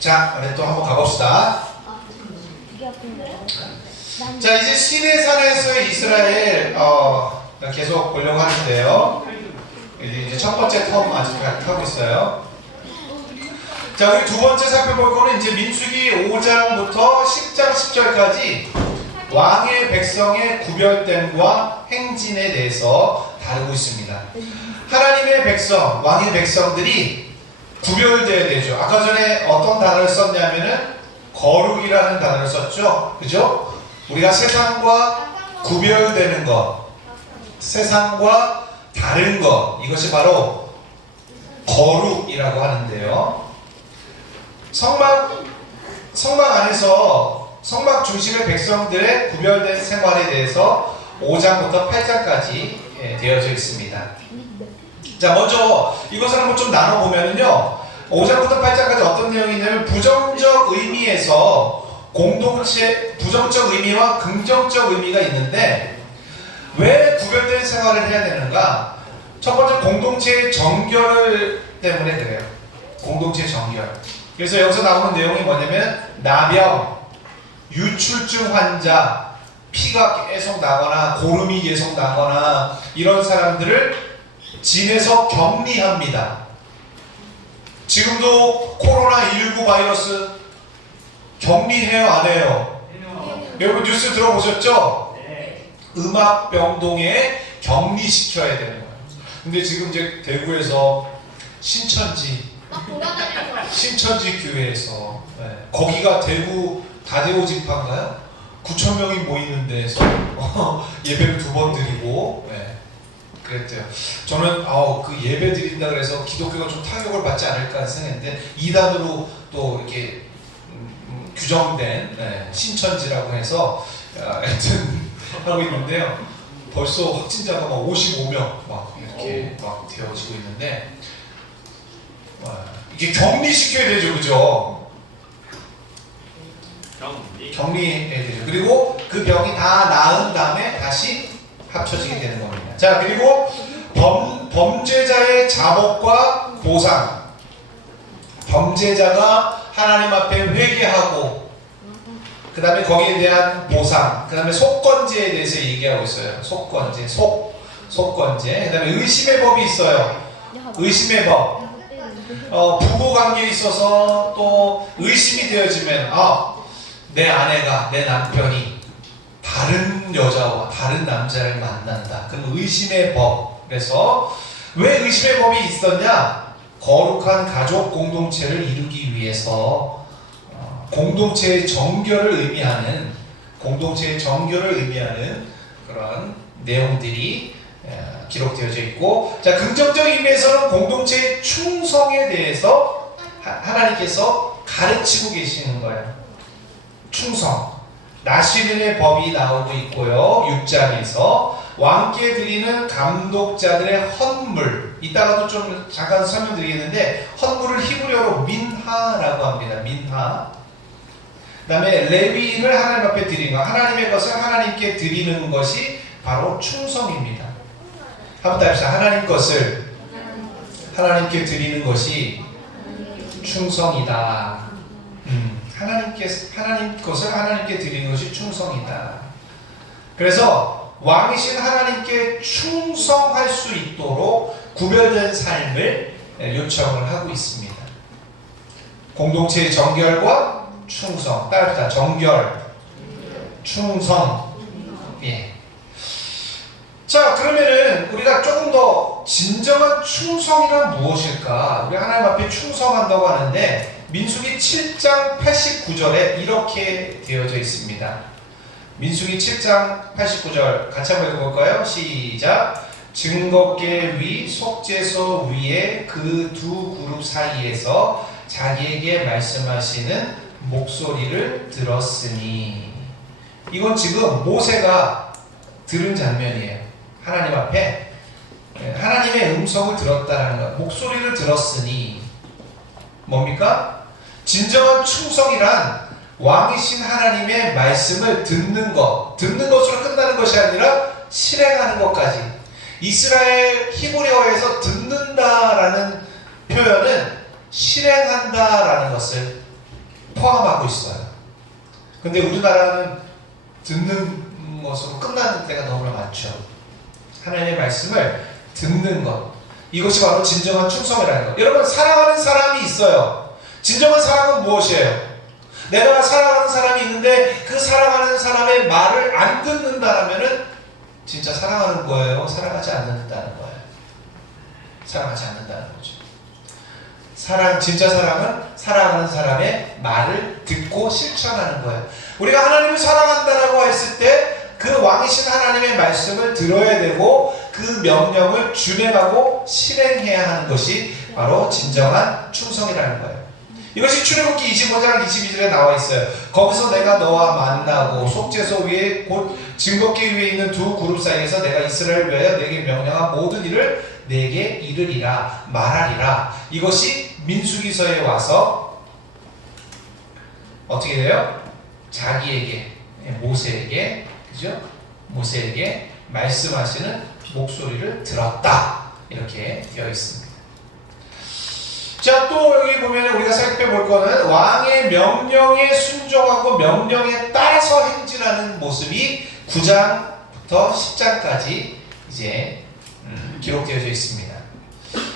자, 또 한번 가봅시다. 자, 이제 시내산에서의 이스라엘 계속 보려고 하는데요. 이제 첫 번째 텀 아직 하고 있어요. 자, 우리 두 번째 살펴볼 거는 이제 민수기 5장부터 10장 10절까지 왕의 백성의 구별됨과 행진에 대해서 다루고 있습니다. 하나님의 백성, 왕의 백성들이 구별되어야 되죠. 아까 전에 어떤 단어를 썼냐면은 거룩이라는 단어를 썼죠. 그죠? 우리가 세상과 구별되는 것, 세상과 다른 것, 이것이 바로 거룩이라고 하는데요. 성막 안에서 성막 중심의 백성들의 구별된 생활에 대해서 5장부터 8장까지 되어져 있습니다. 자, 먼저 이것을 한번 좀 나눠보면요. 5장부터 8장까지 어떤 내용이 있냐면 부정적 의미에서 공동체, 부정적 의미와 긍정적 의미가 있는데 왜 구별된 생활을 해야 되는가? 첫 번째 공동체의 정결 때문에 그래요. 공동체의 정결. 그래서 여기서 나오는 내용이 뭐냐면 나병, 유출증 환자, 피가 계속 나거나 고름이 계속 나거나 이런 사람들을 진에서 격리합니다. 지금도 코로나19 바이러스 격리해요, 안 해요? 여러분 뉴스 들어보셨죠? 음압병동에 격리시켜야 되는 거예요. 근데 지금 이제 대구에서 신천지 교회에서 거기가 대구 다대오 집파인가요? 9,000명이 모이는 데서 예배를 2번 드리고 그랬대요. 저는 그 예배 드린다 그래서 기독교가 좀 타격을 받지 않을까 생각했는데 이단으로 또 이렇게 규정된 신천지라고 해서 하여튼 하고 있는데요. 벌써 확진자가 막 55명 막 이렇게 막 되어지고 있는데 이게 격리시켜야 되죠, 그죠? 격리해야 되죠. 그리고 그 병이 다 나은 다음에 다시 합쳐지게 되는 겁니다. 자, 그리고 범죄자의 자복과 보상. 범죄자가 하나님 앞에 회개하고 그 다음에 거기에 대한 보상, 그 다음에 속건제에 대해서 얘기하고 있어요. 속건제, 속건제. 그 다음에 의심의 법이 있어요. 의심의 법. 부부관계에 있어서 또 의심이 되어지면 내 아내가, 내 남편이 다른 여자와 다른 남자를 만난다. 그럼 의심의 법. 그래서 왜 의심의 법이 있었냐? 거룩한 가족 공동체를 이루기 위해서 공동체의 정결을 의미하는 그런 내용들이 기록되어져 있고, 자, 긍정적인 의미에서는 공동체의 충성에 대해서 하나님께서 가르치고 계시는 거예요. 충성. 나시린의 법이 나오고 있고요. 6장에서 왕께 드리는 감독자들의 헌물, 이따가도 좀 잠깐 설명드리겠는데 헌물을 히브리어로 민하라고 합니다. 민하. 그 다음에 레위인을 하나님 앞에 드리는 것, 하나님의 것을 하나님께 드리는 것이 바로 충성입니다. 한번 더 합시다. 하나님 것을 하나님께 드리는 것이 충성이다. 하나님 것을 하나님께 드리는 것이 충성이다. 그래서 왕이신 하나님께 충성할 수 있도록 구별된 삶을 요청을 하고 있습니다. 공동체의 정결과 충성. 따릅시다. 정결, 충성. 자, 그러면은 우리가 조금 더 진정한 충성이란 무엇일까? 우리 하나님 앞에 충성한다고 하는데 민수기 7장 89절에 이렇게 되어져 있습니다. 민수기 7장 89절 같이 한번 읽어볼까요? 시작. 증거계 위 속죄소 위에 그 두 그룹 사이에서 자기에게 말씀하시는 목소리를 들었으니. 이건 지금 모세가 들은 장면이에요. 하나님 앞에 하나님의 음성을 들었다라는 것. 목소리를 들었으니 뭡니까? 진정한 충성이란 왕이신 하나님의 말씀을 듣는 것, 듣는 것으로 끝나는 것이 아니라 실행하는 것까지. 이스라엘 히브리어에서 듣는다라는 표현은 실행한다라는 것을 포함하고 있어요. 근데 우리나라는 듣는 것으로 끝나는 때가 너무나 많죠. 하나님의 말씀을 듣는 것, 이것이 바로 진정한 충성이라는 것. 여러분, 사랑하는 사람이 있어요. 진정한 사랑은 무엇이에요? 내가 사랑하는 사람이 있는데 그 사랑하는 사람의 말을 안 듣는다라면은 진짜 사랑하는 거예요? 사랑하지 않는다는 거예요? 사랑하지 않는다는 거죠. 진짜 사랑은 사랑하는 사람의 말을 듣고 실천하는 거예요. 우리가 하나님을 사랑한다라고 했을 때 그 왕이신 하나님의 말씀을 들어야 되고 그 명령을 준행하고 실행해야 하는 것이 바로 진정한 충성이라는 거예요. 이것이 출애굽기 25장 22절에 나와 있어요. 거기서 내가 너와 만나고 속죄소 위에 곧 증거기 위에 있는 두 그룹 사이에서 내가 이스라엘을 위하여 내게 명령한 모든 일을 내게 이르리라 말하리라. 이것이 민수기서에 와서 어떻게 돼요? 자기에게, 모세에게, 그죠? 모세에게 말씀하시는 목소리를 들었다, 이렇게 되어 있습니다. 자, 또 여기 보면 우리가 살펴볼 거는 왕의 명령에 순종하고 명령에 따라서 행진하는 모습이 9장부터 10장까지 이제 기록되어져 있습니다.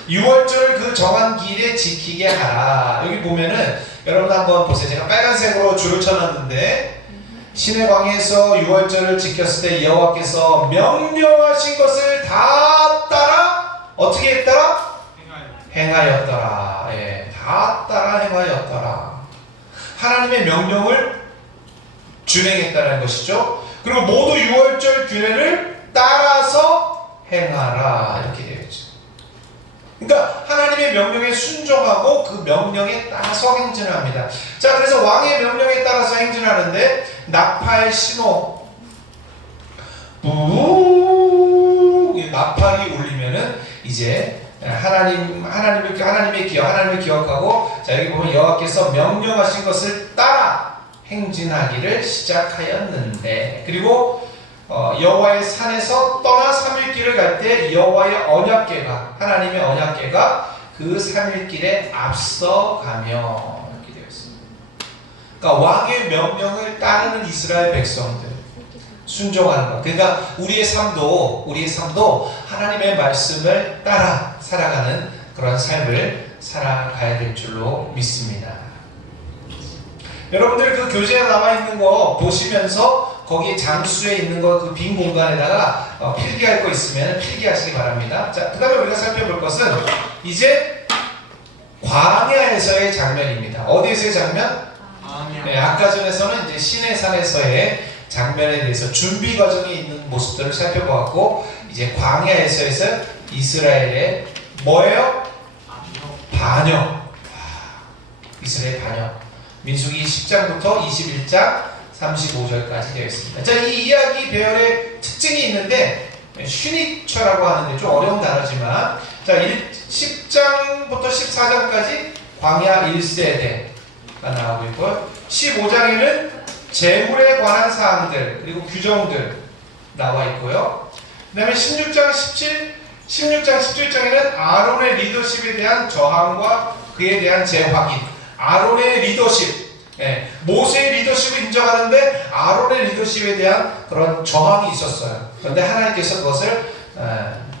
6월절 그 정한 길에 지키게 하라. 여기 보면은 여러분 한번 보세요. 제가 빨간색으로 줄을 쳐놨는데 시내 광야에서 6월절을 지켰을 때 여호와께서 명령하신 것을 다 따라 어떻게 했더라? 행하였더라. 예, 다 따라 행하였더라. 하나님의 명령을 준행했다는 것이죠. 그리고 모두 6월절 규례를 따라서 행하라, 이렇게 되어 있죠. 그러니까 하나님의 명령에 순종하고 그 명령에 따라서 행진합니다. 자, 그래서 왕의 명령에 따라서 행진하는데 나팔 신호, 나팔이 울리면은 이제 하나님을 기억하고, 자, 여기 보면 여호와께서 명령하신 것을 따라 행진하기를 시작하였는데, 그리고 여호와의 산에서 떠나 3일길을 갈 때 여호와의 언약궤가, 하나님의 언약궤가 그 3일길에 앞서가며, 이렇게 되어 있습니다. 그러니까 왕의 명령을 따르는 이스라엘 백성들, 순종하는 것. 그러니까 우리의 삶도 하나님의 말씀을 따라 살아가는 그런 삶을 살아가야 될 줄로 믿습니다. 여러분들 그 교재에 나와 있는 거 보시면서 거기 장수에 있는 거 그 빈 공간에다가 필기할 거 있으면 필기하시기 바랍니다. 자, 그 다음에 우리가 살펴볼 것은 이제 광야에서의 장면입니다. 어디에서의 장면? 네, 아까 전에서는 이제 시내산에서의 장면에 대해서 준비 과정에 있는 모습들을 살펴보았고, 이제 광야에서의 이스라엘의 뭐예요? 반역. 이스라엘 반역. 민수기 10장부터 21장 35절까지 되어 있습니다. 자, 이 이야기 배열의 특징이 있는데, 슈니처라고 하는데 좀 어려운 단어지만, 자, 10장부터 14장까지 광야 1세대가 나오고 있고요. 15장에는 재물에 관한 사항들, 그리고 규정들 나와 있고요. 그 다음에 16장 17장에는 아론의 리더십에 대한 저항과 그에 대한 재확인. 아론의 리더십, 모세의 리더십을 인정하는데 아론의 리더십에 대한 그런 저항이 있었어요. 그런데 하나님께서 그것을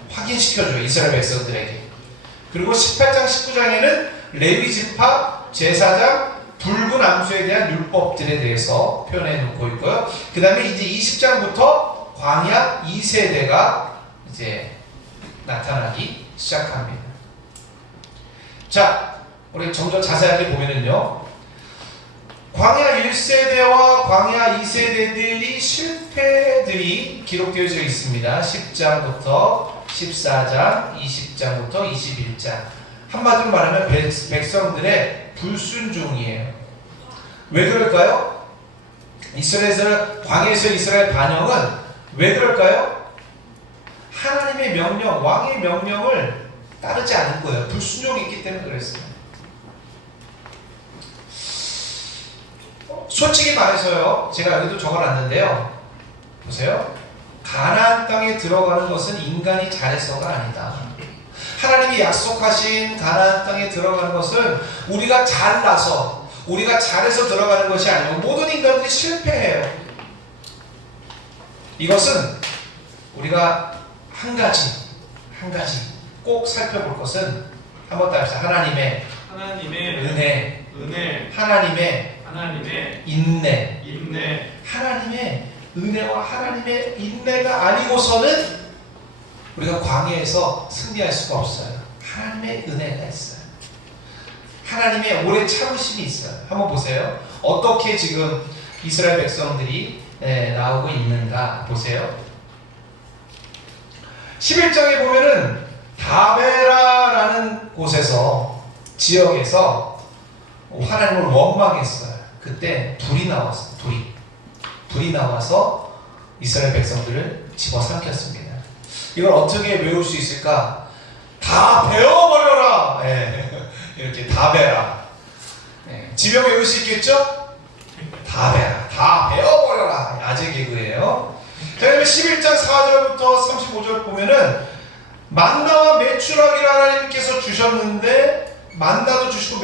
확인시켜줘요, 이스라엘 백성들에게. 그리고 18장 19장에는 레위 지파, 제사장, 붉은 암소에 대한 율법들에 대해서 표현해 놓고 있고요. 그 다음에 이제 20장부터 광야 2세대가 이제 나타나기 시작합니다. 자, 우리 좀 더 자세하게 보면은요, 광야 1세대와 광야 2세대들이 실패들이 기록되어져 있습니다. 10장부터 14장, 20장부터 21장. 한마디로 말하면 백성들의 불순종이에요. 왜 그럴까요? 광야에서 이스라엘 반역은 왜 그럴까요? 하나님의 명령, 왕의 명령을 따르지 않은 거예요. 불순종이 있기 때문에 그랬어요. 솔직히 말해서요, 제가 여기도 적어놨는데요, 보세요. 가나안 땅에 들어가는 것은 인간이 잘해서가 아니다. 하나님이 약속하신 가나안 땅에 들어가는 것은 우리가 잘나서 우리가 잘해서 들어가는 것이 아니고 모든 인간들이 실패해요. 이것은 우리가 한 가지 꼭 살펴볼 것은 한번 더 합시다. 하나님의 은혜, 하나님의 인내. 하나님의 은혜와 하나님의 인내가 아니고서는 우리가 광야에서 승리할 수가 없어요. 하나님의 은혜가 있어요. 하나님의 오래 참으심이 있어요. 한번 보세요. 어떻게 지금 이스라엘 백성들이 나오고 있는가 보세요. 11장에 보면은 다베라라는 곳에서 지역에서 하나님을 원망했어요. 그때 불이 나왔어요. 불이 나와서 이스라엘 백성들을 집어삼켰습니다. 이걸 어떻게 외울 수 있을까? 다 배워버려라. 이렇게 다베라. 지명 외울 수 있겠죠? 다베라. 다 배워버려라. 아재 개그예요. 자, 그러면 11장 4절부터 35절 보면은 만나와 메추라기를 하나님께서 주셨는데 만나도 주시고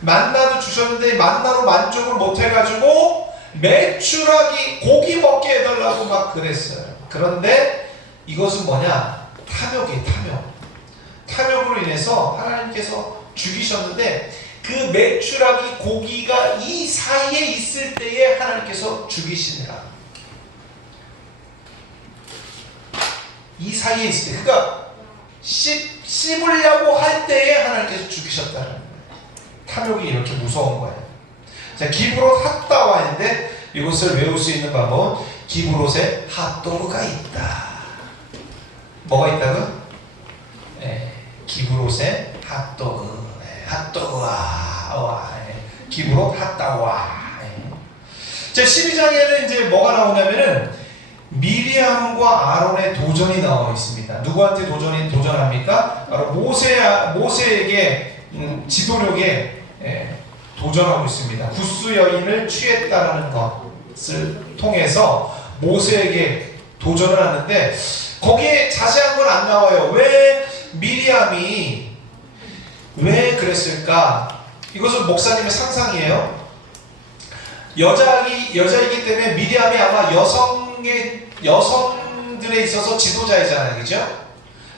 만나도 주셨는데 만나로 만족을 못해가지고 메추라기 고기 먹게 해달라고 막 그랬어요. 그런데 이것은 뭐냐? 탐욕으로 인해서 하나님께서 죽이셨는데 그 메추라기 고기가 이 사이에 있을 때에 하나님께서 죽이시니라. 이 사이에 있을 때, 그러니까 씹으려고 할 때에 하나님께서 죽이셨다는 거예요. 탐욕이 이렇게 무서운 거예요. 자, 기브롯 핫다와인데 이것을 외울 수 있는 방법은 기브롯에 핫도그가 있다. 뭐가 있다고? 기브롯에 핫도그. 핫도그와 기브롯 핫다와. 자, 12장에는 이제 뭐가 나오냐면은 미리암과 아론의 도전이 나와 있습니다. 누구한테 도전합니까? 바로 모세에게 지도력에 도전하고 있습니다. 구스 여인을 취했다라는 것을 통해서 모세에게 도전을 하는데 거기에 자세한 건 안 나와요. 왜 미리암이 왜 그랬을까? 이것은 목사님의 상상이에요. 여자이기 때문에 미리암이 아마 여성들에 있어서 지도자이잖아요. 그죠?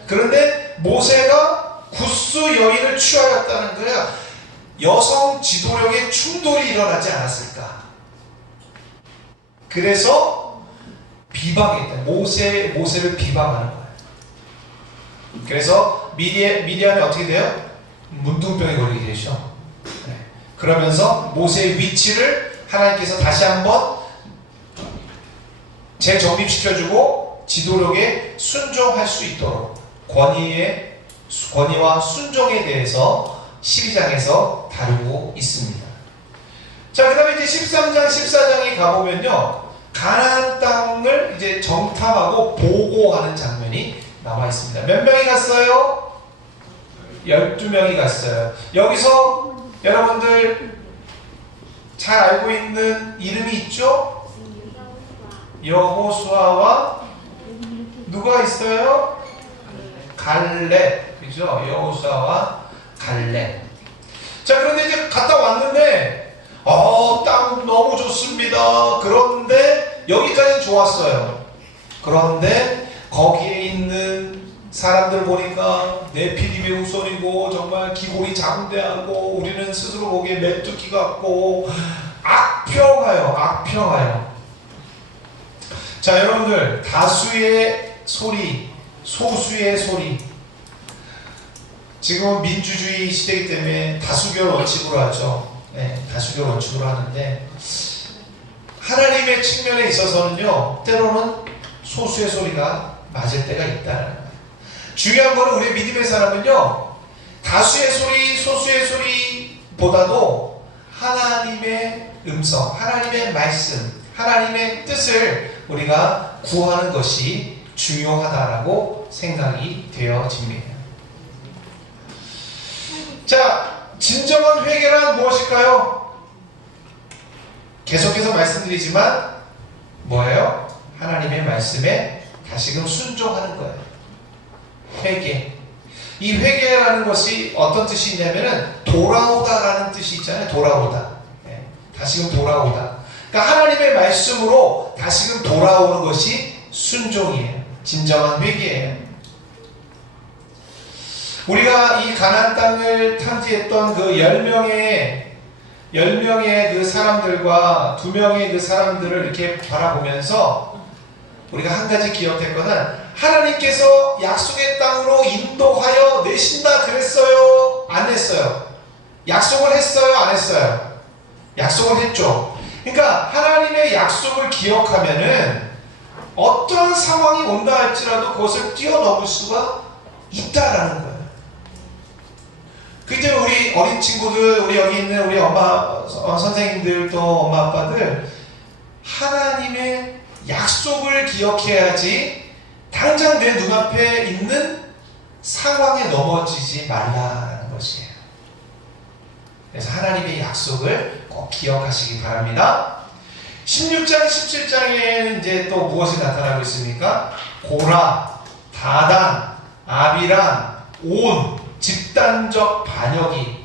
그런데 모세가 구스 여인을 취하였다는 거야. 여성 지도력에 충돌이 일어나지 않았을까? 그래서 비방했다. 모세를 비방하는 거예요. 그래서 미디안이 어떻게 돼요? 문둥병이 걸리게 되죠. 그러면서 모세의 위치를 하나님께서 다시 한번 재정립시켜주고 지도력에 순종할 수 있도록 권위와 순종에 대해서 12장에서 다루고 있습니다. 자, 그 다음에 이제 13장, 14장에 가보면요, 가나안 땅을 이제 정탐하고 보고하는 장면이 나와 있습니다. 몇 명이 갔어요? 12명이 갔어요. 여기서 여러분들 잘 알고 있는 이름이 있죠? 여호수아와 누가 있어요? 갈렙. 그죠? 여호수아와 갈렙. 자, 그런데 이제 갔다 왔는데 땅 너무 좋습니다. 그런데 여기까지는 좋았어요. 그런데 거기에 있는 사람들 보니까 네피림의 후손이고 정말 기골이 장대하고 우리는 스스로 보기에 메뚜기 같고 악평하여. 자, 여러분들, 다수의 소리, 소수의 소리. 지금은 민주주의 시대이기 때문에 다수결 원칙으로 하죠. 다수결 원칙으로 하는데 하나님의 측면에 있어서는요, 때로는 소수의 소리가 맞을 때가 있다는 거예요. 중요한 거는 우리 믿음의 사람은요, 다수의 소리, 소수의 소리보다도 하나님의 음성, 하나님의 말씀, 하나님의 뜻을 우리가 구하는 것이 중요하다라고 생각이 되어집니다. 자, 진정한 회개란 무엇일까요? 계속해서 말씀드리지만 뭐예요? 하나님의 말씀에 다시금 순종하는 거예요. 회개. 이 회개라는 것이 어떤 뜻이 있냐면은 돌아오다라는 뜻이 있잖아요. 돌아오다. 예, 다시금 돌아오다. 그러니까 하나님의 말씀으로 다시금 돌아오는 것이 순종이에요. 진정한 회개예요. 우리가 이 가나안 땅을 탐지했던 그 10명의 그 사람들과 2명의 그 사람들을 이렇게 바라보면서 우리가 한 가지 기억했거든. 하나님께서 약속의 땅으로 인도하여 내신다 그랬어요? 안 했어요? 약속을 했어요? 안 했어요? 약속을 했죠. 그러니까 하나님의 약속을 기억하면은 어떤 상황이 온다 할지라도 그것을 뛰어넘을 수가 있다라는 거예요. 그때 우리 어린 친구들, 우리 여기 있는 우리 엄마, 선생님들, 또 엄마, 아빠들 하나님의 약속을 기억해야지 당장 내 눈앞에 있는 상황에 넘어지지 말라라는 것이에요. 그래서 하나님의 약속을 꼭 기억하시기 바랍니다. 16장, 17장에는 이제 또 무엇이 나타나고 있습니까? 고라, 다단, 아비람, 온, 집단적 반역이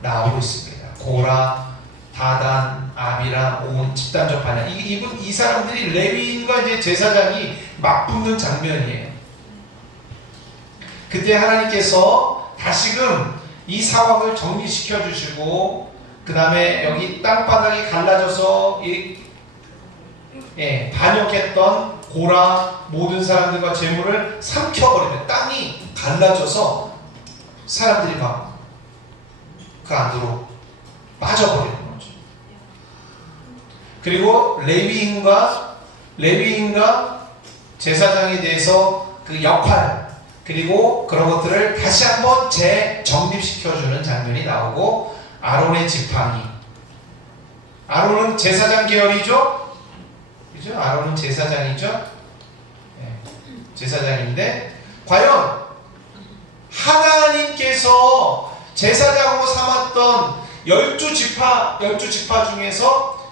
나오고 있습니다. 고라, 다단, 아비람, 온, 집단적 반역. 이 사람들이 레위인과 이제 제사장이 맞붙는 장면이에요. 그때 하나님께서 다시금 이 상황을 정리시켜 주시고, 그 다음에 여기 땅바닥이 갈라져서 반역했던 고라 모든 사람들과 재물을 삼켜버리면 땅이 갈라져서 사람들이 막 그 안으로 빠져버리는 거죠. 그리고 레위인과 제사장에 대해서 그 역할, 그리고 그런 것들을 다시 한번 재정립시켜주는 장면이 나오고, 아론의 지팡이. 아론은 제사장 계열이죠? 그죠? 아론은 제사장이죠? 네, 제사장인데, 과연 하나님께서 제사장으로 삼았던 12지파 중에서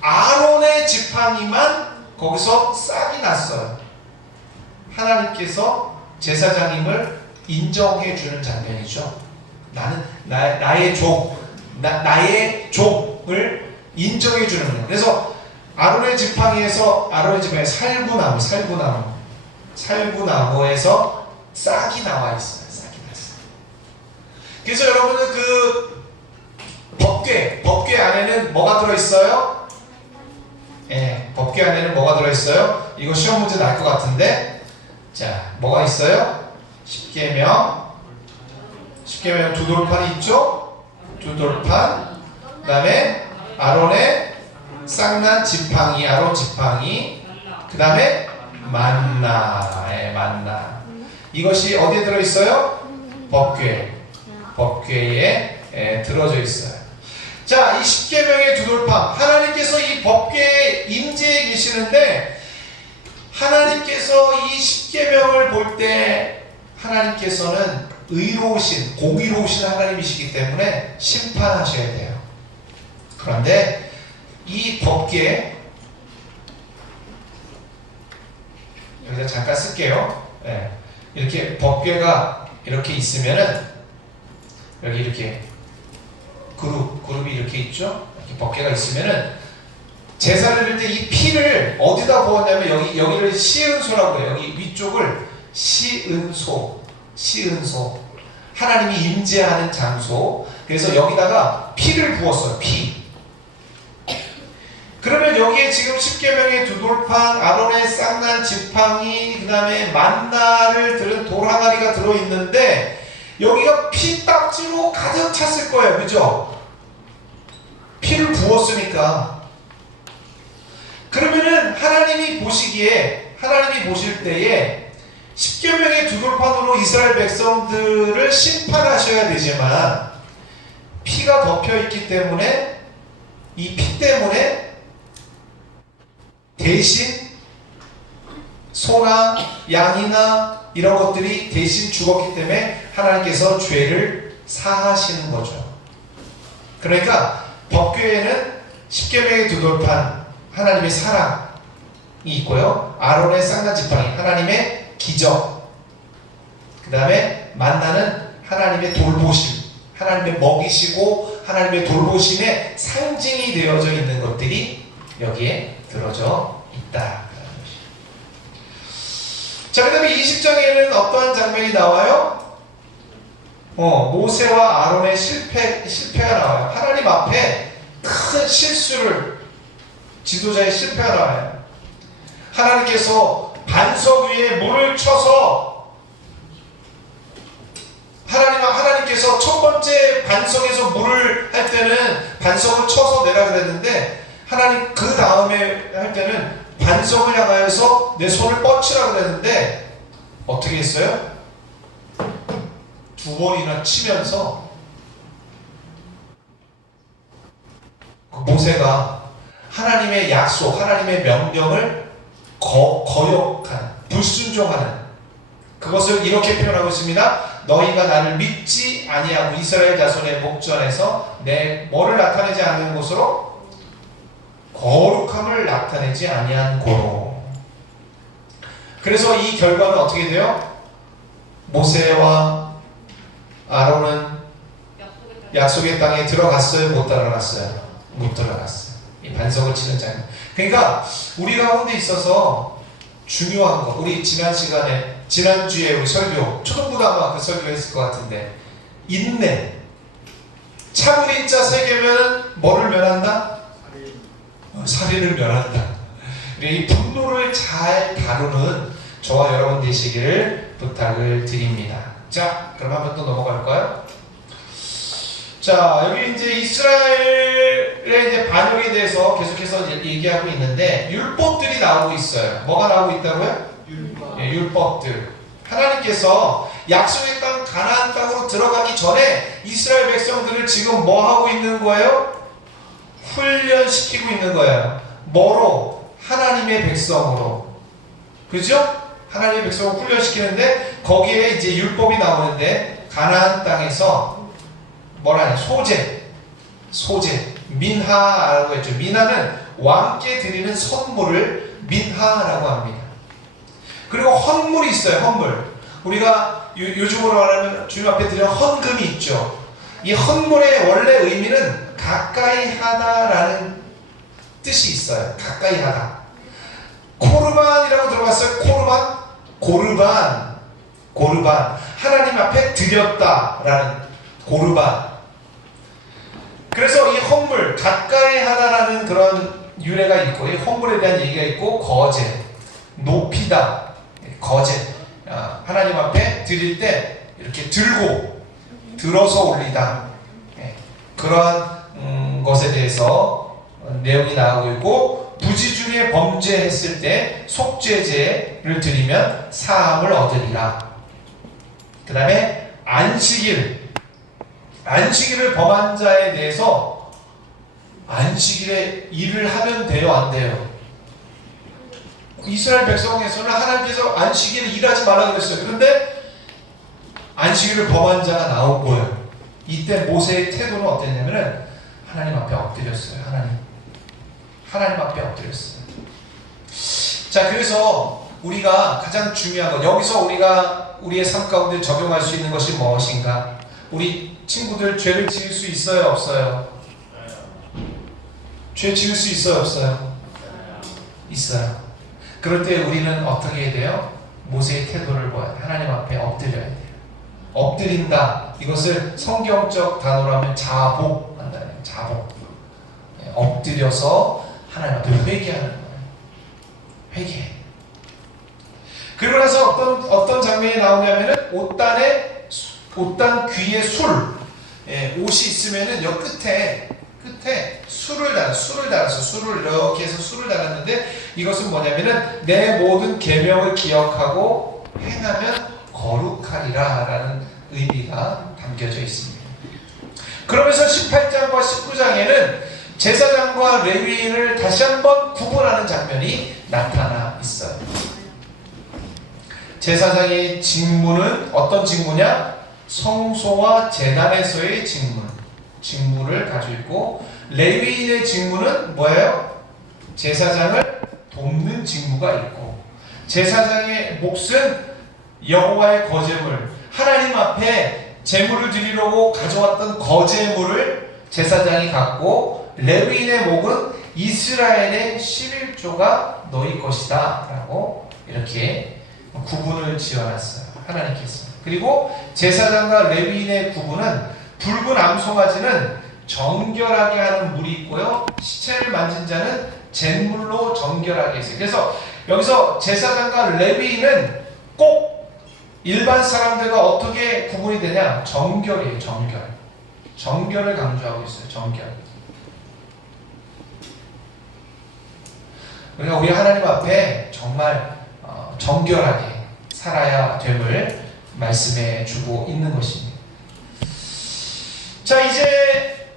아론의 지팡이만 거기서 싹이 났어요. 하나님께서 제사장임을 인정해주는 장면이죠. 나의 종을 인정해주는 거예요. 그래서 아론의 지팡이에서 살구나무에서 싹이 나와 있어요. 싹이 났어요. 그래서 여러분은 그 법궤 안에는 뭐가 들어있어요? 법궤 안에는 뭐가 들어있어요? 이거 시험 문제 날 것 같은데, 자, 뭐가 있어요? 십계명 두 돌판이 있죠? 두 돌판, 그 다음에 아론의 쌍난 지팡이, 아론 지팡이, 그 다음에 만나. 이것이 어디에 들어있어요? 법궤에 들어져 있어요. 자, 이 십계명의 두 돌판, 하나님께서 이 법궤에 임재해 계시는데, 하나님께서 이 십계명을 볼 때 하나님께서는 공의로우신 하나님이시기 때문에 심판하셔야 돼요. 그런데 이 법궤, 여기다 잠깐 쓸게요. 이렇게 법궤가 이렇게 있으면은, 여기 이렇게 그룹이 이렇게 있죠? 이렇게 법궤가 있으면은, 제사를 드릴 때 이 피를 어디다 부었냐면, 여기를 시은소라고 해요. 여기 위쪽을 시은소. 하나님이 임재하는 장소. 그래서 여기다가 피를 부었어요. 피. 그러면 여기에 지금 십계명의 두 돌판, 아론의 쌍난 지팡이, 그 다음에 만나를 들은 돌항아리가 들어있는데, 여기가 피딱지로 가득 찼을 거예요. 그죠? 피를 부었으니까. 그러면은 하나님이 보실 때에 십계명의 두 돌판으로 이스라엘 백성들을 심판하셔야 되지만, 피가 덮여있기 때문에, 이 피 때문에 대신 소나 양이나 이런 것들이 대신 죽었기 때문에 하나님께서 죄를 사하시는 거죠. 그러니까 법궤에는 십계명의 두 돌판, 하나님의 사랑이 있고요, 아론의 쌍난 지팡이, 하나님의 기적, 그 다음에 만나는 하나님의 돌보심, 하나님의 먹이시고 하나님의 돌보심의 상징이 되어져 있는 것들이 여기에 들어져 있다. 자, 그 다음에 20장에는 어떠한 장면이 나와요? 모세와 아론의 실패가 나와요. 하나님 앞에 큰 실수를, 지도자의 실패가 나와요. 하나님께서 반석 위에 물을 쳐서 하나님께서 첫 번째 반석에서 물을 할 때는 반석을 쳐서 내라 그랬는데 하나님 그 다음에 할 때는 반석을 향하여서 내 손을 뻗치라 그랬는데 어떻게 했어요? 2번이나 치면서 모세가 하나님의 약속, 하나님의 명령을 거역하는, 불순종하는, 그것을 이렇게 표현하고 있습니다. 너희가 나를 믿지 아니하고 이스라엘 자손의 목전에서 내 뭐를 나타내지 않는 곳으로 거룩함을 나타내지 아니한 고로. 그래서 이 결과는 어떻게 돼요? 모세와 아론은 약속의 땅에 들어갔어요? 못 들어갔어요? 못 들어갔어요. 이 반석을 치는 장면. 그러니까 우리 가운데 있어서 중요한 거, 우리 지난주에 우리 설교, 초등부도 그 설교했을 것 같은데, 인내. 참을인자 3개면 뭐를 면한다? 살인을 면한다. 이 분노를 잘 다루는 저와 여러분 되시기를 부탁을 드립니다. 자, 그럼 한번 또 넘어갈까요? 자, 여기 이제 이스라엘의 이제 반역에 대해서 계속해서 얘기하고 있는데, 율법들이 나오고 있어요. 뭐가 나오고 있다고요? 율법들. 하나님께서 약속의 땅 가나안 땅으로 들어가기 전에 이스라엘 백성들을 지금 뭐 하고 있는 거예요? 훈련시키고 있는 거예요. 뭐로? 하나님의 백성으로. 그죠? 하나님의 백성을 훈련시키는데 거기에 이제 율법이 나오는데 가나안 땅에서 뭐라냐? 소제. 민하라고 했죠. 민하는 왕께 드리는 선물을 민하라고 합니다. 그리고 헌물이 있어요. 헌물. 우리가 요즘으로 말하면 주님 앞에 드리는 헌금이 있죠. 이 헌물의 원래 의미는 가까이 하다라는 뜻이 있어요. 가까이 하다. 코르반이라고 들어봤어요? 고르반. 하나님 앞에 드렸다라는 고르반. 그래서 이 헌물, 가까이 하다라는 그런 유래가 있고, 이 헌물에 대한 얘기가 있고, 거제, 높이다, 거제. 하나님 앞에 드릴 때 이렇게 들어서 올리다. 그러한 것에 대해서 내용이 나오고 있고, 부지중에 범죄했을 때 속죄제를 드리면 사함을 얻으리라. 그 다음에 안식일을 범한 자에 대해서 안식일에 일을 하면 돼요, 안 돼요? 이스라엘 백성에서는 하나님께서 안식일에 일하지 말라 그랬어요. 그런데 안식일을 범한 자가 나온 거예요. 이때 모세의 태도는 어땠냐면은 하나님 앞에 엎드렸어요. 하나님 앞에 엎드렸어요. 자, 그래서 우리가 가장 중요한 것, 여기서 우리가 우리의 삶 가운데 적용할 수 있는 것이 무엇인가? 우리 친구들 죄를 지을 수 있어요, 없어요? 죄 지을 수 있어요, 없어요? 있어요. 그럴 때 우리는 어떻게 해야 돼요? 모세의 태도를 보아야 돼요. 하나님 앞에 엎드려야 돼요. 엎드린다. 이것을 성경적 단어로 하면 자복한다는 거예요. 자복. 엎드려서 하나님 앞에 회개하는 거예요. 회개. 그리고 나서 어떤 장면이 나오냐면은 옷단 귀에 술. 옷이 있으면은 여 끝에 술을 달았어. 술을 이렇게 해서 술을 달았는데 이것은 뭐냐면은 내 모든 계명을 기억하고 행하면 거룩하리라 라는 의미가 담겨져 있습니다. 그러면서 18장과 19장에는 제사장과 레위인을 다시 한번 구분하는 장면이 나타나 있어요. 제사장의 직무는 어떤 직무냐? 성소와 제단에서의 직무를 가지고 있고, 레위인의 직무는 뭐예요? 제사장을 돕는 직무가 있고, 제사장의 몫은 여호와의 거제물, 하나님 앞에 제물을 드리려고 가져왔던 거제물을 제사장이 갖고 레위인의 목은 이스라엘의 11조가 너희 것이다 라고 이렇게 구분을 지어놨어요. 하나님께서. 그리고 제사장과 레위인의 구분은 붉은 암송아지는 정결하게 하는 물이 있고요, 시체를 만진 자는 잿물로 정결하게 했어요. 그래서 여기서 제사장과 레위인은 꼭 일반 사람들과 어떻게 구분이 되냐? 정결이에요. 정결을 강조하고 있어요. 정결. 그러니까 우리 하나님 앞에 정말 정결하게 살아야 됨을 말씀해 주고 있는 것입니다. 자, 이제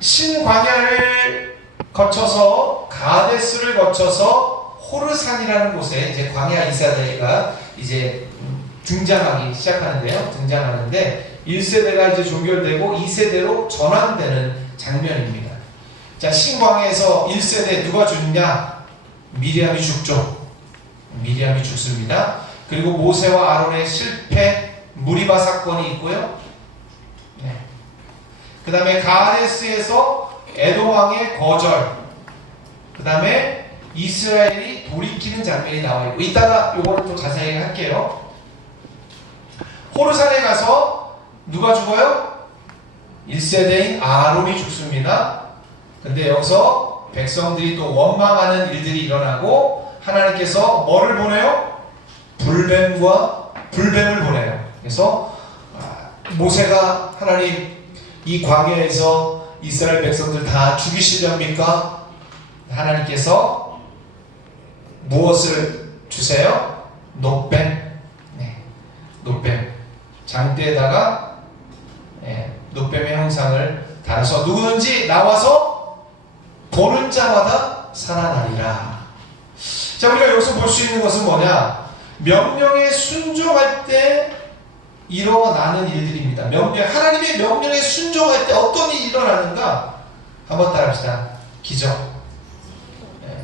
신광야를 거쳐서 가데스를 거쳐서 호르산이라는 곳에 이제 광야 2세대가 이제 등장하기 시작하는데 1세대가 이제 종결되고 2세대로 전환되는 장면입니다. 자, 신광야에서 1세대 누가 죽냐? 미리암이 죽죠. 미리암이 죽습니다. 그리고 모세와 아론의 실패, 무리바 사건이 있고요. 네. 그 다음에 가데스에서 에돔 왕의 거절, 그 다음에 이스라엘이 돌이키는 장면이 나와 있고, 이따가 요거를 또 자세히 할게요. 호르산에 가서 누가 죽어요? 1세대인 아론이 죽습니다. 근데 여기서 백성들이 또 원망하는 일들이 일어나고 하나님께서 뭐를 보내요? 불뱀을 보내요. 그래서 모세가 하나님 이 광야에서 이스라엘 백성들 다 죽이시렵니까? 하나님께서 무엇을 주세요? 노뱀. 네. 노뱀. 장대에다가 노뱀의 형상을 달아서 누구든지 나와서 보는 자마다 살아나리라. 자, 우리가 여기서 볼 수 있는 것은 뭐냐? 명령에 순종할 때 일어나는 일들입니다. 하나님의 명령에 순종할 때 어떤 일이 일어나는가? 한번 따라합시다. 기적.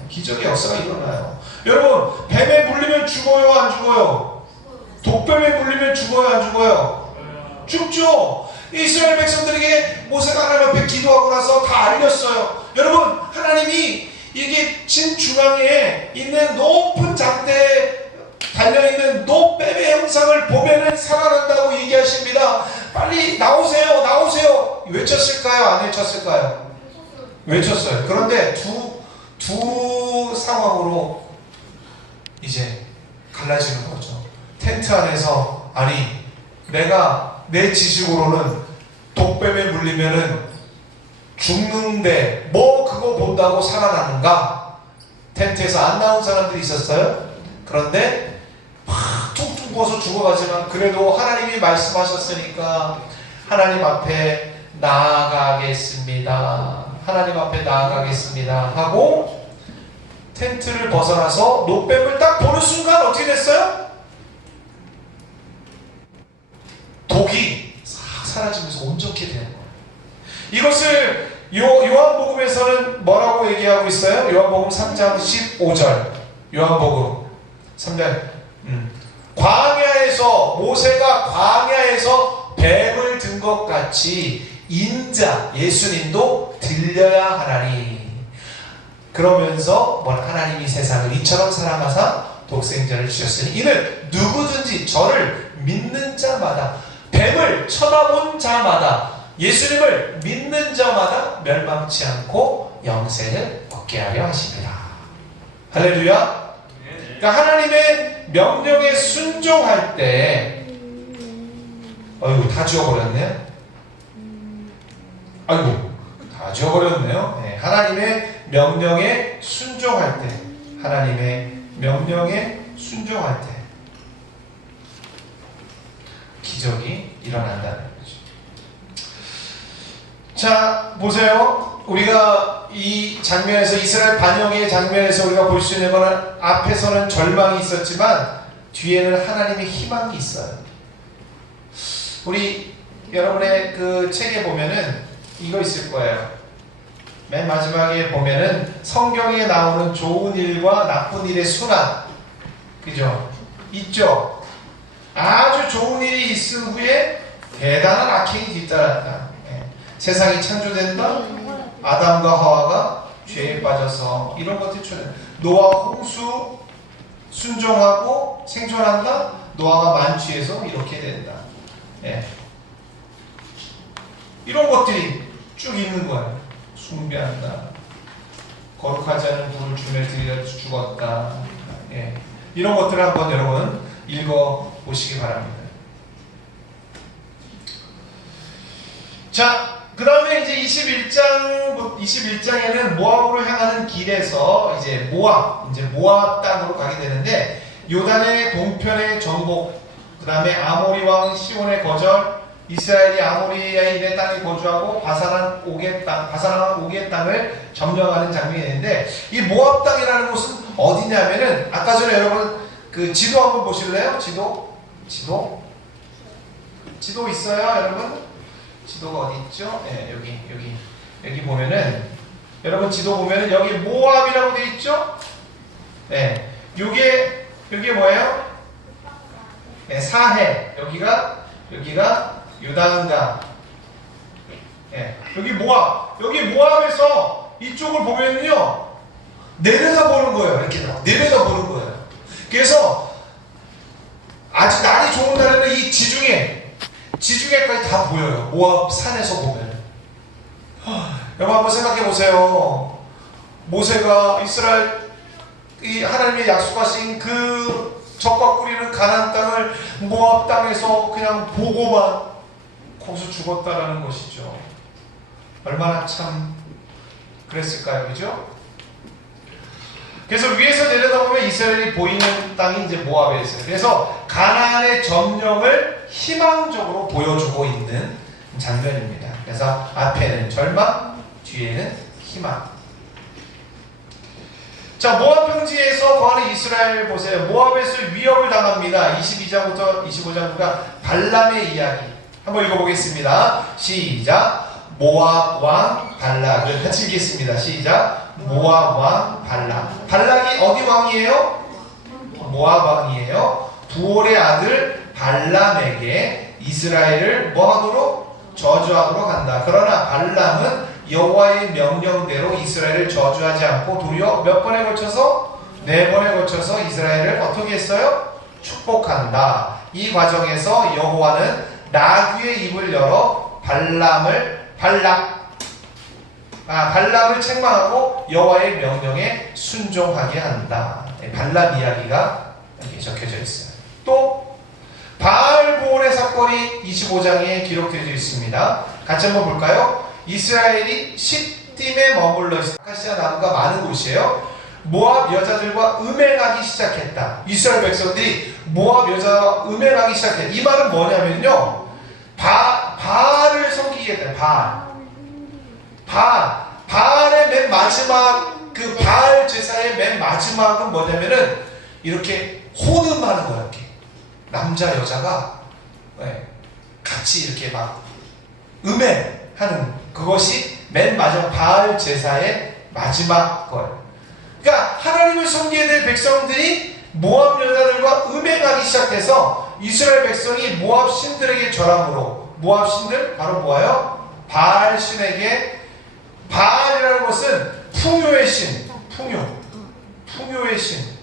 기적의 역사가 일어나요. 여러분, 뱀에 물리면 죽어요, 안 죽어요? 독뱀에 물리면 죽어요, 안 죽어요? 죽죠. 이스라엘 백성들에게 모세가 하나님 앞에 기도하고 나서 다 알렸어요. 여러분, 하나님이 이게 진 중앙에 있는 높은 장대에 달려있는 노뱀의 형상을 보면은 살아난다고 얘기하십니다. 빨리 나오세요, 나오세요. 외쳤을까요, 안 외쳤을까요? 외쳤어요. 그런데 두 상황으로 이제 갈라지는 거죠. 텐트 안에서, 아니, 내 지식으로는 독뱀에 물리면은 죽는데 뭐 그거 본다고 살아나는가? 텐트에서 안 나온 사람들이 있었어요. 그런데 막 퉁퉁 부어서 죽어가지만 그래도 하나님이 말씀하셨으니까 하나님 앞에 나아가겠습니다. 하나님 앞에 나아가겠습니다 하고 텐트를 벗어나서 노뱀을 딱 보는 순간 어떻게 됐어요? 독이 싹 사라지면서 온전케 되는 거예요. 이것을 요한복음에서는 뭐라고 얘기하고 있어요? 요한복음 3장 15절. 요한복음 3장 광야에서 모세가 광야에서 뱀을 든 것 같이 인자 예수님도 들려야 하나니. 그러면서 하나님이 세상을 이처럼 사랑하사 독생자를 주셨으니 이는 누구든지 저를 믿는 자마다, 뱀을 쳐다본 자마다, 예수님을 믿는 자마다 멸망치 않고 영생을 얻게 하려 하십니다. 할렐루야. 그러니까 하나님의 명령에 순종할 때, 아이고 다 지워버렸네요. 아이고 다 지워버렸네요. 네, 하나님의 명령에 순종할 때, 하나님의 명령에 순종할 때 기적이 일어난다는 거죠. 자, 보세요. 우리가 이 장면에서, 이스라엘 반영의 장면에서 우리가 볼 수 있는 것은 앞에서는 절망이 있었지만 뒤에는 하나님의 희망이 있어요. 우리 여러분의 그 책에 보면은 이거 있을 거예요. 맨 마지막에 보면은 성경에 나오는 좋은 일과 나쁜 일의 순환, 그죠? 있죠? 아주 좋은 일이 있은 후에 대단한 악행이 뒤따랐다. 세상이 창조된다. 아담과 하와가 죄에 빠져서 이런 것들이 노아 홍수 순종하고 생존한다. 노아가 만취해서 이렇게 된다. 이런 것들이 쭉 있는 거예요. 숭배한다. 거룩하지 않은 불을 주며 드려 죽었다. 이런 것들을 한번 여러분 읽어보시기 바랍니다. 자, 그 다음에 이제 21장에는 모압으로 향하는 길에서 이제 모압 땅으로 가게 되는데, 요단의 동편의 정복, 그 다음에 아모리 왕 시온의 거절, 이스라엘이 아모리아인의 땅에 거주하고 바사란 옥의 땅을 점령하는 장면이 있는데, 이 모압 땅이라는 곳은 어디냐면은, 아까 전에 여러분 그 지도 한번 보실래요? 지도 있어요, 여러분? 지도가 어디 있죠? 여기 보면은, 여러분 지도 보면은 여기 모압이라고 되어 있죠? 여기 뭐예요? 사해. 여기가 유다인가. 여기 모압에서 이쪽을 보면요, 내려다 보는 거예요. 이렇게 내려다 보는 거예요. 그래서 아주 날이 좋은 날에는 이 지중해까지 다 보여요. 모압 산에서 보면. 여러분 한번 생각해 보세요. 모세가 이스라엘 하나님의 약속하신 그 적과 꾸리는 가나안 땅을 모압 땅에서 그냥 보고만 거기서 죽었다라는 것이죠. 얼마나 참 그랬을까요, 그죠? 그래서 위에서 내려다보면 이스라엘이 보이는 땅이 이제 모압에 있어요. 그래서 가나안의 점령을 희망적으로 보여주고 있는 장면입니다. 그래서 앞에는 절망, 뒤에는 희망. 자, 모압 평지에서 거하는 이스라엘 보세요. 모압에서 위협을 당합니다. 22장부터 25장부가 발람의 이야기. 한번 읽어보겠습니다. 시작. 모압 왕 발락을 같이 읽겠습니다. 시작. 모압 왕 발락. 발락이 어디 왕이에요? 모압 왕이에요. 부올의 아들 발람에게 이스라엘을 뭐하도록? 저주하도록 한다. 그러나 발람은 여호와의 명령대로 이스라엘을 저주하지 않고 도리어 몇 번에 걸쳐서? 4번에 걸쳐서 이스라엘을 어떻게 했어요? 축복한다. 이 과정에서 여호와는 나귀의 입을 열어 발람을 책망하고 여호와의 명령에 순종하게 한다. 발람 이야기가 여기 적혀져 있어요. 또 바알보올의 사건이 25장에 기록되어 있습니다. 같이 한번 볼까요? 이스라엘이 시딤에 머물러 있는 아카시아 나무가 많은 곳이에요. 모압 여자들과 음행하기 시작했다. 이스라엘 백성들이 모압 여자와 음행하기 시작했다. 이 말은 뭐냐면요, 바알을 섬기겠다. 바알의 맨 마지막, 그 바알 제사의 맨 마지막은 뭐냐면은 이렇게 혼음하는 거예요. 이렇게 남자 여자가 같이 이렇게 막 음행하는, 그것이 맨 마지막 바알 제사의 마지막 거예요. 그러니까 하나님을 섬기게 될 백성들이 모압 여자들과 음행하기 시작해서 이스라엘 백성이 모압 신들에게 절함으로, 모압 신들 바로 뭐예요? 바알 신에게. 바알이라는 것은 풍요의 신, 풍요의 신.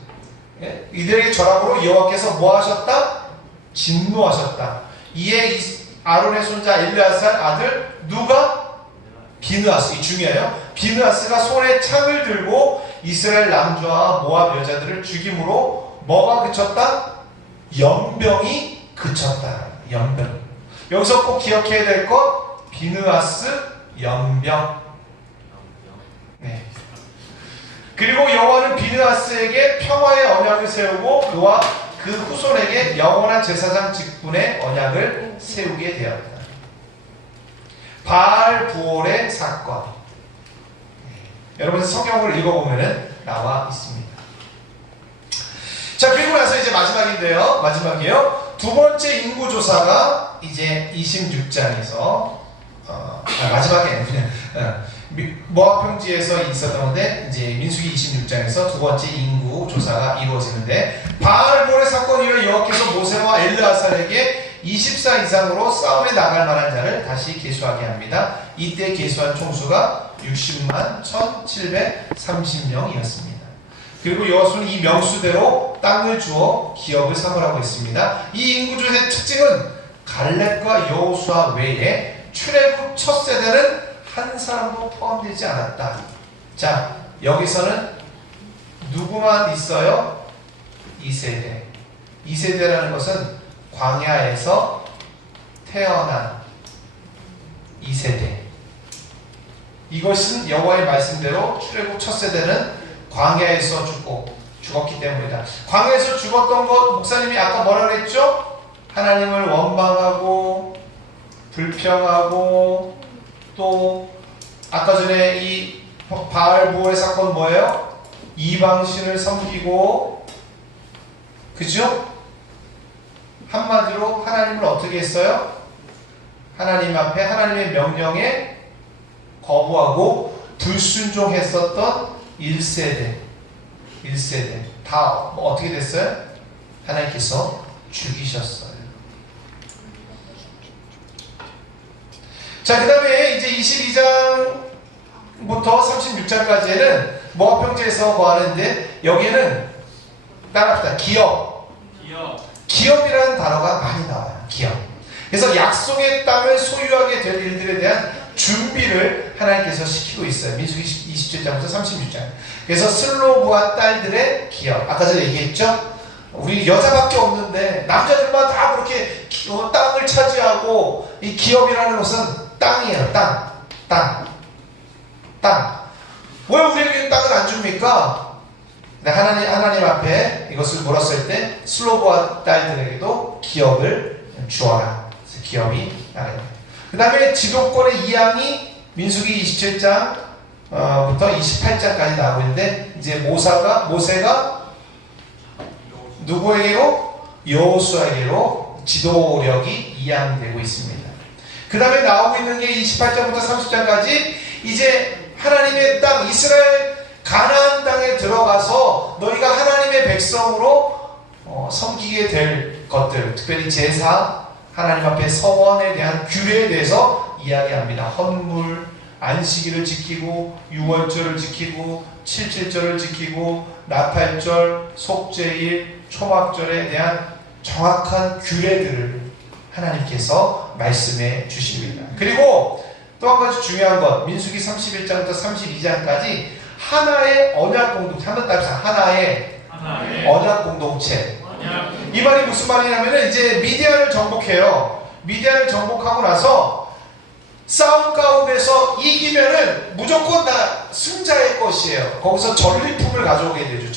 이들에게 절함으로 여호와께서 뭐 하셨다? 진노하셨다. 이에 아론의 손자 엘르아살 아들 누가? 비느하스. 이 중요해요. 비느하스가 손에 창을 들고 이스라엘 남자와 모압 여자들을 죽임으로 뭐가 그쳤다? 연병이 그쳤다. 연병. 여기서 꼭 기억해야 될 것, 비느하스 연병. 그리고 여호와는 비느하스에게 평화의 언약을 세우고 그와 그 후손에게 영원한 제사장 직분의 언약을 세우게 되었다. 바알 부올의 사건. 여러분 성경을 읽어보면 나와 있습니다. 자, 그리고 나서 이제 마지막이에요. 두 번째 인구조사가 이제 26장에서 마지막에 모압 평지에서 있었던 건데 이제 민수기 26장에서 두 번째 인구 조사가 이루어지는데 바알볼의 사건 이후에 여호와께서 모세와 엘르아살에게 24 이상으로 싸움에 나갈 만한 자를 다시 계수하게 합니다. 이때 계수한 총수가 60만 1730명이었습니다. 그리고 여호수는 이 명수대로 땅을 주어 기업을 삼으라고 했습니다. 이 인구조사의 특징은 갈렙과 여호수아 외에 출애굽 첫 세대는 한 사람도 포함되지 않았다. 자, 여기서는 누구만 있어요? 2세대. 2세대라는 것은 광야에서 태어난 2세대. 이것은 여호와의 말씀대로 출애굽 첫 세대는 광야에서 죽었기 때문이다. 광야에서 죽었던 것 목사님이 아까 뭐라 그랬죠? 하나님을 원망하고 불평하고 또 아까 전에 이 바알보의 사건 뭐예요? 이방신을 섬기고 그죠? 한마디로 하나님을 어떻게 했어요? 하나님 앞에 하나님의 명령에 거부하고 불순종했었던 1세대 다 어떻게 됐어요? 하나님께서 죽이셨어요. 자, 그 다음에 이제 22장부터 36장까지는 모압 평지에서 거하는데 여기에는 따라합시다. 기업이라는 단어가 많이 나와요. 기업. 그래서 약속의 땅을 소유하게 될 일들에 대한 준비를 하나님께서 시키고 있어요. 민수기 27장부터 36장. 그래서 슬로브와 딸들의 기업. 아까 전에 얘기했죠? 우리 여자밖에 없는데 남자들만 다 그렇게 땅을 차지하고 이 기업이라는 것은 땅이에요. 땅. 왜 우리에게 땅을 안 줍니까? 하나님 앞에 이것을 물었을 때 슬로브와 딸들에게도 기업을 주어라. 그래서 기업이 나가요. 그 다음에 지도권의 이양이 민수기 27장부터 28장까지 나오고 있는데 이제 모세가 누구에게로? 여호수아에게로 지도력이 이양되고 있습니다. 그 다음에 나오고 있는 게 28장부터 30장까지 이제 하나님의 땅 이스라엘 가나안 땅에 들어가서 너희가 하나님의 백성으로 섬기게 될 것들, 특별히 제사, 하나님 앞에 서원에 대한 규례에 대해서 이야기합니다. 헌물, 안식일을 지키고 유월절을 지키고 77절을 지키고 나팔절, 속죄일, 초막절에 대한 정확한 규례들을 하나님께서 말씀해 주십니다. 그리고 또 한 가지 중요한 것, 민수기 31장부터 32장까지 하나의 언약 공동체, 한번 따라서 하나의 언약 공동체. 이 말이 무슨 말이냐면 이제 미디안을 정복해요. 미디안을 정복하고 나서 싸움 가운데서 이기면은 무조건 다 승자의 것이에요. 거기서 전리품을 가져오게 되죠.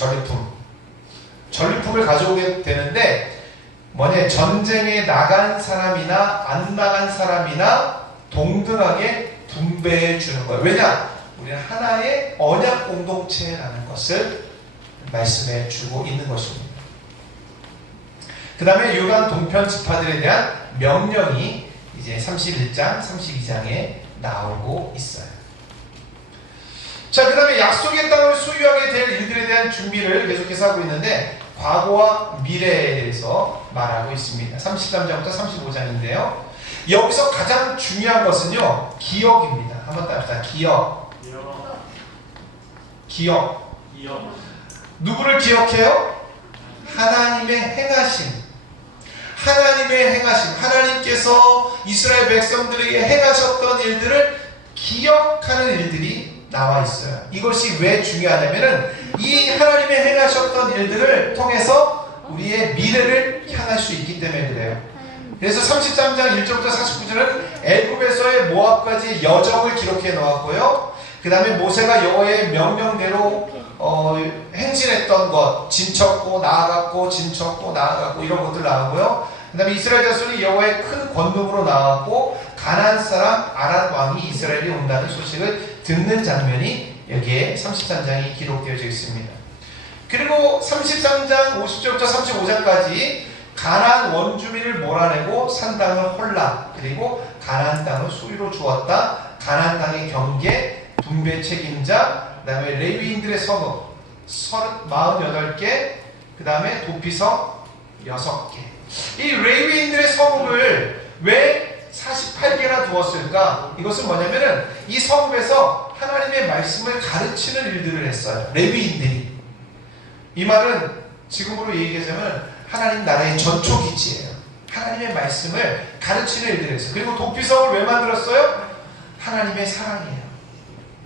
전리품을 가져오게 되는데 뭐냐, 전쟁에 나간 사람이나 안 나간 사람이나 동등하게 분배해 주는 거예요. 왜냐? 우리는 하나의 언약 공동체라는 것을 말씀해 주고 있는 것입니다. 그 다음에 요단 동편 지파들에 대한 명령이 이제 31장, 32장에 나오고 있어요. 자, 그 다음에 약속의 땅을 소유하게 될 일들에 대한 준비를 계속해서 하고 있는데 과거와 미래에 대해서 말하고 있습니다. 33장부터 35장인데요. 여기서 가장 중요한 것은요, 기억입니다. 한번 따라합시다. 기억. 누구를 기억해요? 하나님의 행하심. 하나님께서 이스라엘 백성들에게 행하셨던 일들을 기억하는 일들이 나와 있어요. 이것이 왜 중요하냐면은 이 하나님의 행하셨던 일들을 통해서 우리의 미래를 향할 수 있기 때문에 그래요. 그래서 33장 1절부터 49절은 애굽에서의 모압까지 여정을 기록해 놓았고요. 그 다음에 모세가 여호와의 명령대로 행진했던 것, 진쳤고 나아갔고 진쳤고 나아갔고 이런 것들 나오고요. 그 다음에 이스라엘 자손이 여호와의 큰 권능으로 나왔고 가나안 사람 아랏 왕이 이스라엘이 온다는 소식을 듣는 장면이 여기에 33장이 기록되어져 있습니다. 그리고 33장 50절부터 35장까지 가나안 원주민을 몰아내고 산 땅을 홀라, 그리고 가나안 땅을 소유로 주었다. 가나안 땅의 경계, 분배 책임자, 그 다음에 레위인들의 성읍 48개, 그 다음에 도피성 6개. 이 레위인들의 성읍을 왜 48개나 두었을까? 이것은 뭐냐면은 이 성읍에서 하나님의 말씀을 가르치는 일들을 했어요. 레위인들이. 이 말은 지금으로 얘기하자면 하나님 나라의 전초기지예요. 하나님의 말씀을 가르치는 일들을 했어요. 그리고 도피성을 왜 만들었어요? 하나님의 사랑이에요.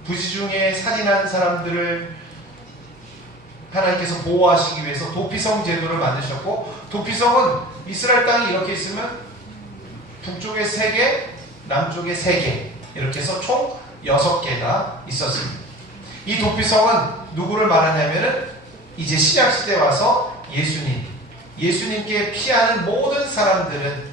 부지 중에 살인한 사람들을 하나님께서 보호하시기 위해서 도피성 제도를 만드셨고, 도피성은 이스라엘 땅이 이렇게 있으면 북쪽에 3개, 남쪽에 3개 이렇게 해서 총 6개가 있었습니다. 이 도피성은 누구를 말하냐면은 이제 신약시대에 와서 예수님께 피하는 모든 사람들은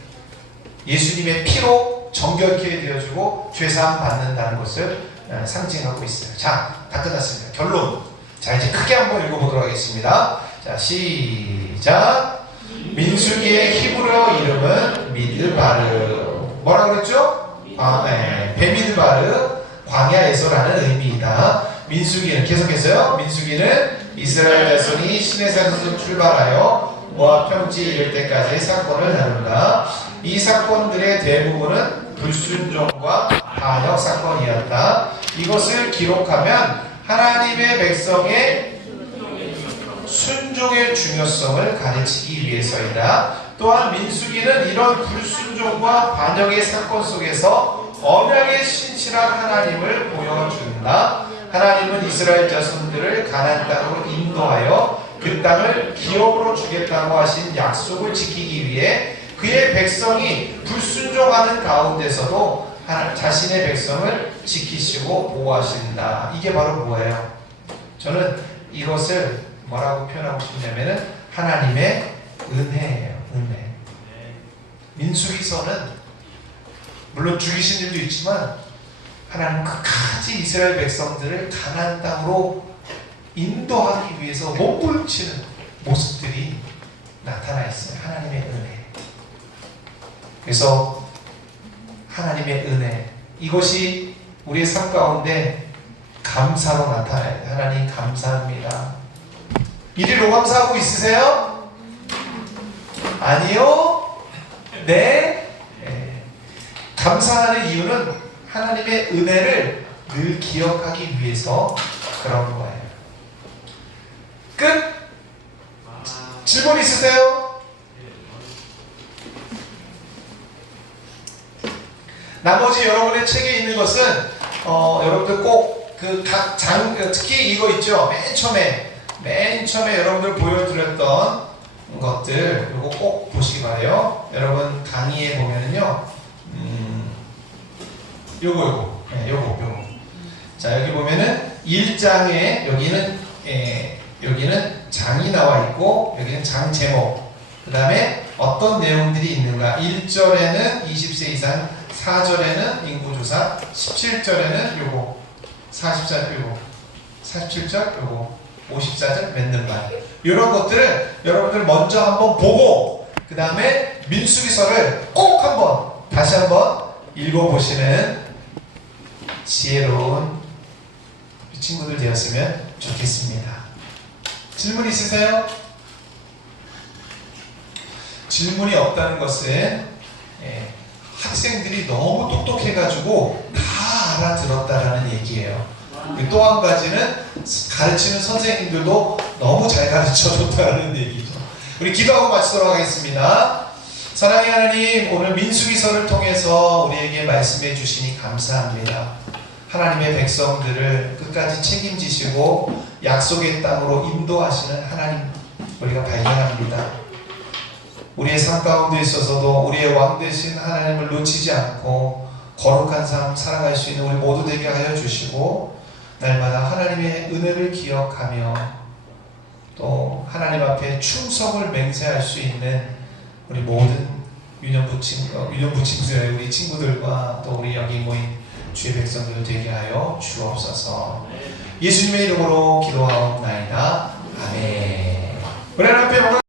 예수님의 피로 정결케 되어주고 죄사함 받는다는 것을 상징하고 있어요. 자, 다 끝났습니다. 결론. 자, 이제 크게 한번 읽어보도록 하겠습니다. 자, 시작. 민수기의 히브리어 이름은 미드바르. 뭐라 그랬죠? 베미드바르, 광야에서라는 의미이다. 민수기는 계속해서요. 민수기는 이스라엘 자손이 시내산에서 출발하여 모압 평지 이를 때까지의 사건을 다룬다. 이 사건들의 대부분은 불순종과 반역 사건이었다. 이것을 기록하면 하나님의 백성의 순종의 중요성을 가르치기 위해서이다. 또한 민수기는 이런 불순종과 반역의 사건 속에서 언약의 신실한 하나님을 보여준다. 하나님은 이스라엘 자손들을 가나안 땅으로 인도하여 그 땅을 기업으로 주겠다고 하신 약속을 지키기 위해 그의 백성이 불순종하는 가운데서도 자신의 백성을 지키시고 보호하신다. 이게 바로 뭐예요? 저는 이것을 뭐라고 표현하고 싶냐면은 하나님의 은혜예요. 은혜. 민수기서는 물론 죽이신 일도 있지만 하나님 끝까지 이스라엘 백성들을 가나안 땅으로 인도하기 위해서 몸부림치는 모습들이 나타나 있어요. 하나님의 은혜. 그래서 하나님의 은혜, 이것이 우리의 삶 가운데 감사로 나타나요. 하나님 감사합니다. 이리로 감사하고 있으세요? 아니요? 네? 네. 감사하는 이유는 하나님의 은혜를 늘 기억하기 위해서 그런 거예요. 끝? 질문 있으세요? 나머지 여러분의 책에 있는 것은 여러분들 꼭 그 각 장, 특히 이거 있죠? 맨 처음에 여러분들 보여드렸던 것들 이거 꼭 보시기 바래요. 여러분 강의에 보면은요, 요거. 자, 여기 보면은 1장에 여기는 장이 나와 있고 여기는 장 제목, 그 다음에 어떤 내용들이 있는가. 1절에는 20세 이상, 4절에는 인구조사, 17절에는 요거, 44절 요거, 47절 요거, 54절 맺는 말. 이런 것들을 여러분들 먼저 한번 보고 그 다음에 민수기서를 꼭 한번 다시 한번 읽어보시는 지혜로운 친구들 되었으면 좋겠습니다. 질문 있으세요? 질문이 없다는 것은 학생들이 너무 똑똑해가지고 다 알아들었다라는 얘기예요. 또 한 가지는 가르치는 선생님들도 너무 잘 가르쳐줬다는 얘기죠. 우리 기도하고 마치도록 하겠습니다. 사랑의 하나님, 오늘 민수기서를 통해서 우리에게 말씀해 주시니 감사합니다. 하나님의 백성들을 끝까지 책임지시고 약속의 땅으로 인도하시는 하나님 우리가 발견합니다. 우리의 삶 가운데 있어서도 우리의 왕 되신 하나님을 놓치지 않고 거룩한 삶 살아갈 수 있는 우리 모두 되게 하여 주시고, 날마다 하나님의 은혜를 기억하며 또 하나님 앞에 충성을 맹세할 수 있는 우리 모든 유년부침수의 우리 친구들과 또 우리 여기 모인 주의 백성들 되게 하여 주옵소서. 예수님의 이름으로 기도하옵나이다.